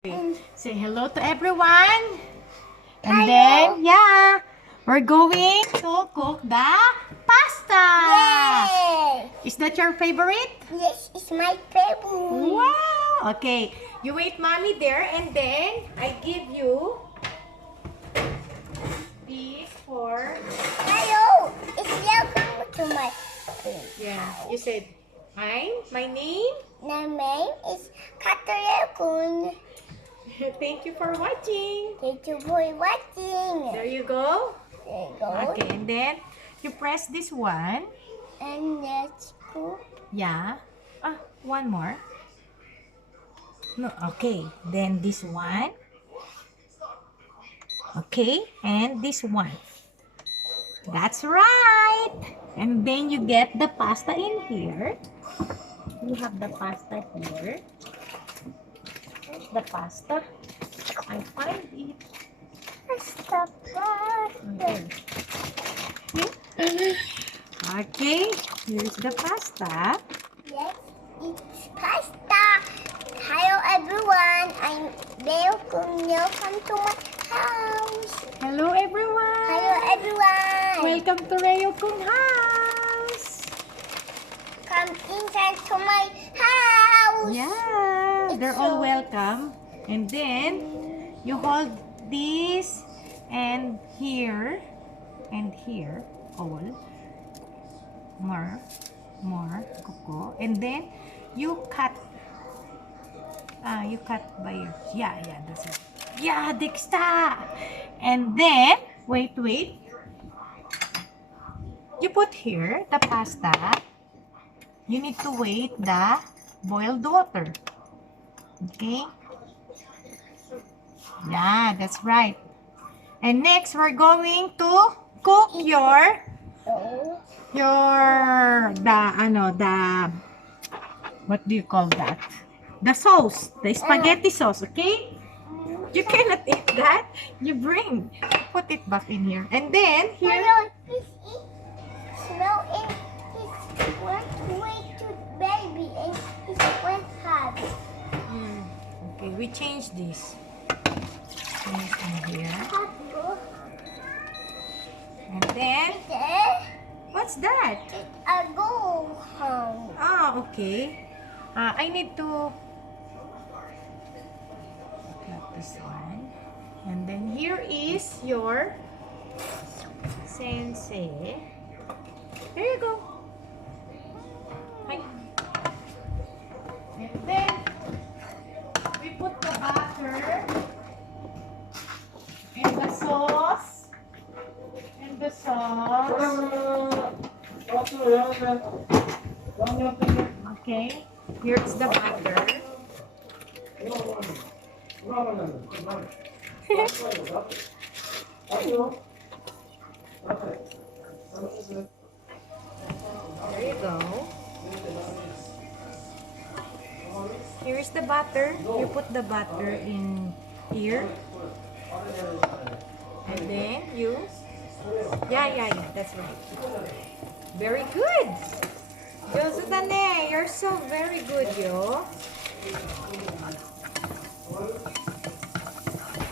Say hello to everyone. And Hello. then, we're going to cook the pasta. Yay! Is that your favorite? Yes, it's my favorite. Wow. Okay, you wait mommy there and then I give you this for... Hello, it's welcome to my home. Yeah, you said, my name. My name is Katarina. Thank you for watching. Thank you for watching. There you go. There you go. Okay, and then you press this one. And let's cook. Yeah. One more. No, okay. Then this one. Okay, and this one. That's right. And then you get the pasta in here. You have the pasta here. Where's the pasta? I find it. Pasta, pasta. Okay. Okay, here's the pasta. Yes, it's pasta. Hello everyone. I'm welcome to my house. Hello everyone. Hello everyone. Welcome to Rayo Kung House. Come inside to my house. Yeah, they're It's all so- welcome. And then you hold this and here all more coco, and then you cut by your that's it. Yeah, Dexta. And then wait, you put here the pasta. You need to wait the boiled water. Okay? Yeah, that's right. And next, we're going to cook So, what do you call that? The sauce, the spaghetti sauce, okay? You cannot eat that. You put it back in here. And then, here, hello, smell it. He's went way to baby and he's went hard. okay, we change this. Change in here. And then, There, what's that? I go home. Okay. I need to cut this one. And then here is your sensei. There you go. Hi. And then we put the butter and the sauce and the sauce. Okay. Here's the butter. There you go. Here's the butter. You put the butter in here. And then you... Yeah. That's right. Very good. Josutane, you're so very good, yo.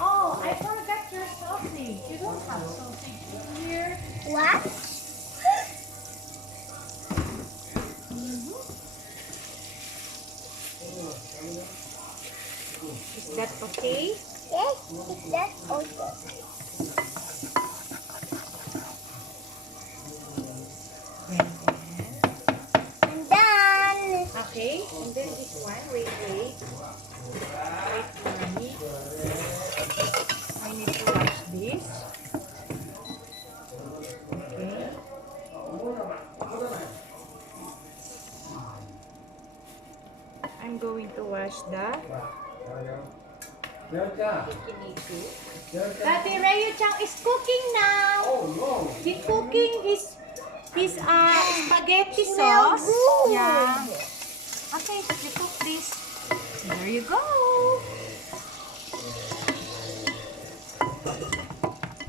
Oh, I forgot your sausage. You don't have sausage in here. What? Is that okay? Yes, that's also. And then, I'm done. okay, and then this one, wait, mommy. I need to wash this. Okay. I'm going to wash the Kikiniku. Daddy Rayo-chan is cooking now. Oh no! He's cooking his spaghetti Smell sauce. good. Yeah. Okay, you cook this. There you go.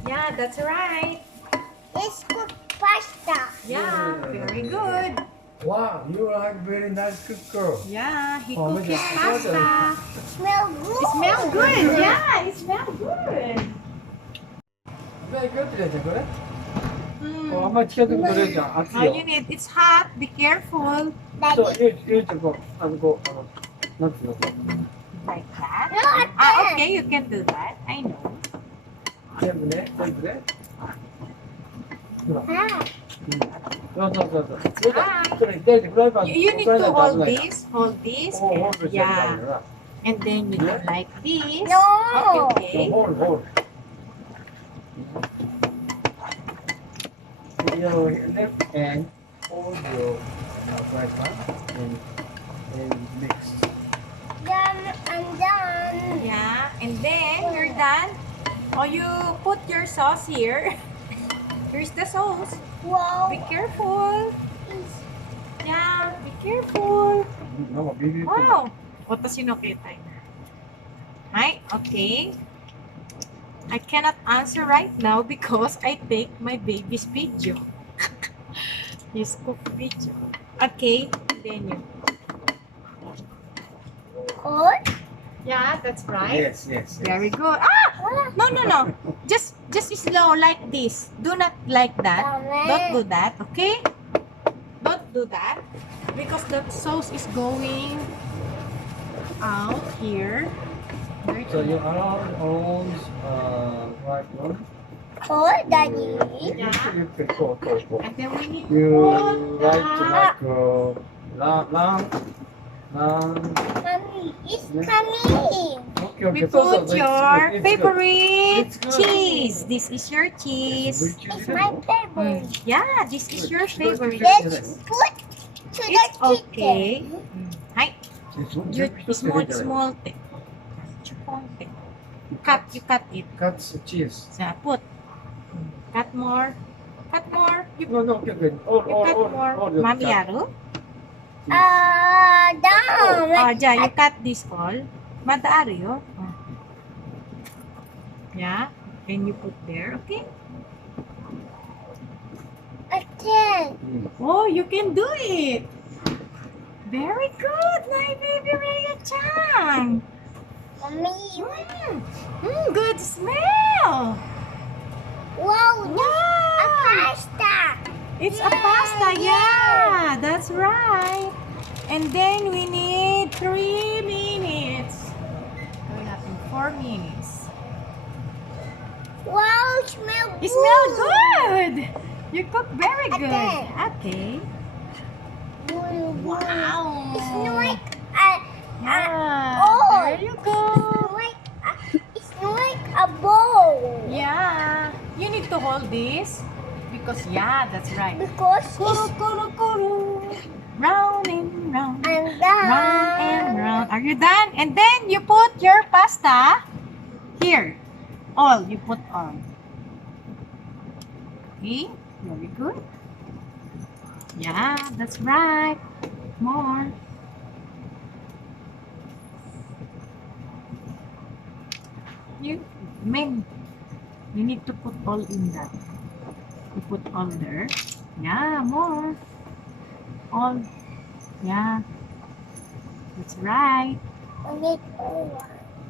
Yeah, that's right. Let's cook pasta. Yeah, very good. Wow, you are very nice cook girl. Yeah, he Oh, cooked his look at- pasta. smells good. It smells good. Yeah, it smells good. フライパンってやつこれ Mm. あんまり近づくとれちゃん熱い Oh, よ you need. It's hot. Be careful. そう Daddy. ゆうちゃんこうなんつうのこ Like that. No, Ah, okay. You can do that. I know. う全部ねほら Ah. そうそれじゃそれ左でフライパン You need 押 to さえない hold と危ない this. Hold this. おうホー And, ルしてやる yeah. んだな And then you do like this. No. Okay. ホールホール Your left hand hold your fry pan and mix. Done and done. Yeah. And then you're done. Oh, you put your sauce here. Here's the sauce. Wow. Be careful. Yeah. Be careful. なんかビビビッと Wow. 私の携帯。はい。Okay. I cannot answer right now because I take my baby's video. His cook video. Okay. Then you. Good. Yeah, that's right. Yes. Very good. Ah! No. Just slow like this. Do not like that. Don't do that, okay? Don't do that because the sauce is going out here. Very So you good. around right one. Good, Daddy. You can go. And then we need to You put like to the like long. Mommy, it's coming. Okay. we So, put it's your good, it's good. favorite It's good. cheese. This is your Good cheese. cheese, It's isn't my it? favorite. Yeah, this is your favorite. Let's put to the It's okay. chicken. Hi. It's You small. small thing. Cut, you cut it. Cut cheese. So put. Cut more. Cut more. You, No, okay. you cut All more. the Mami cut. Yaro. Down. Oh, yeah, you cut this all. Madaari yun. Oh. Yeah. Can you put there? Okay. Again. Oh, you can do it. Very good, my baby Rhea-chan. Mommy. Good smell. Wow, this a Wow. pasta. It's a pasta, yeah. That's right. And then we need 3 minutes. We have 4 minutes. Wow, smell good. It smells good. You cook very good. Okay. Okay. Wow. It's Wow. like Yeah. Oh. There you go. it's like a bowl. Yeah. You need to hold this because yeah, that's right. Because Kuru it's kuru kuru. Round and round. and down. Round and round. Are you done? And then you put your pasta here. All. You put all. Okay. Very good. Yeah, that's right. More. You need to put all in that. You put all there. Yeah, more. All. Yeah. That's right. We need all.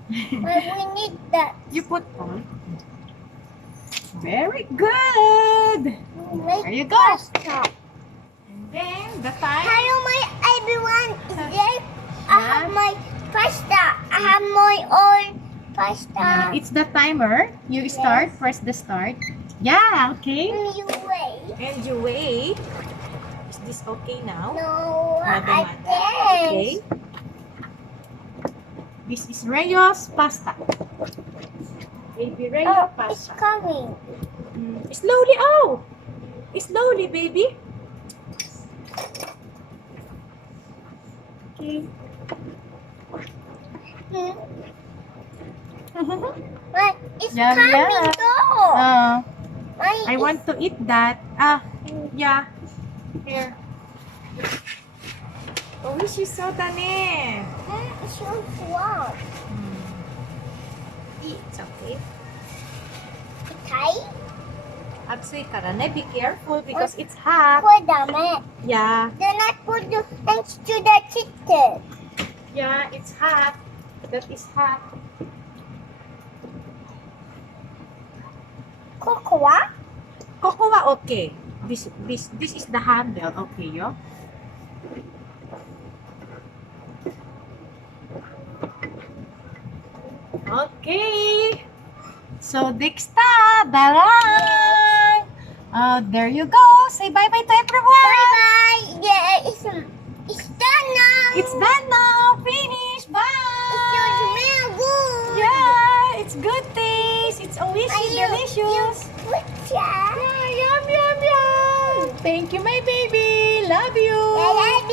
But we need that. You put all. Very good. Make There you go. pasta. And then the time. Hello, my everyone. Yes, I have my pasta. I have my own pasta. It's the timer. You start. Press the start. Yeah. Okay. You wait. And you wait. Is this okay now? No, Mother, I mother. can't. Okay. This is Rayo's pasta. Baby Rayo Oh, it's pasta. coming. Slowly. Oh. Slowly, baby. Okay. But it's Yum, coming yum. though. I want to eat that. Yeah. Here. Oh, 오이시소다ね. It's your fault. It's okay. Okay? 熱いからね. Be careful because it's hot. これダメ. Yeah. Do not put the hands to the chicken. Yeah, it's hot. That is hot. Cocoa? Cocoa, okay. This is the handle, okay, yo. Okay. So, Dexta, bye-bye. There you go. Say bye-bye to everyone. Bye-bye. Yeah, it's done now. It's done now. Finish. Bye. It smells good. Yeah, it's good taste. It's always Are you- delicious. What's Yeah, yum, yum, yum. Thank you, my baby. Love you. I love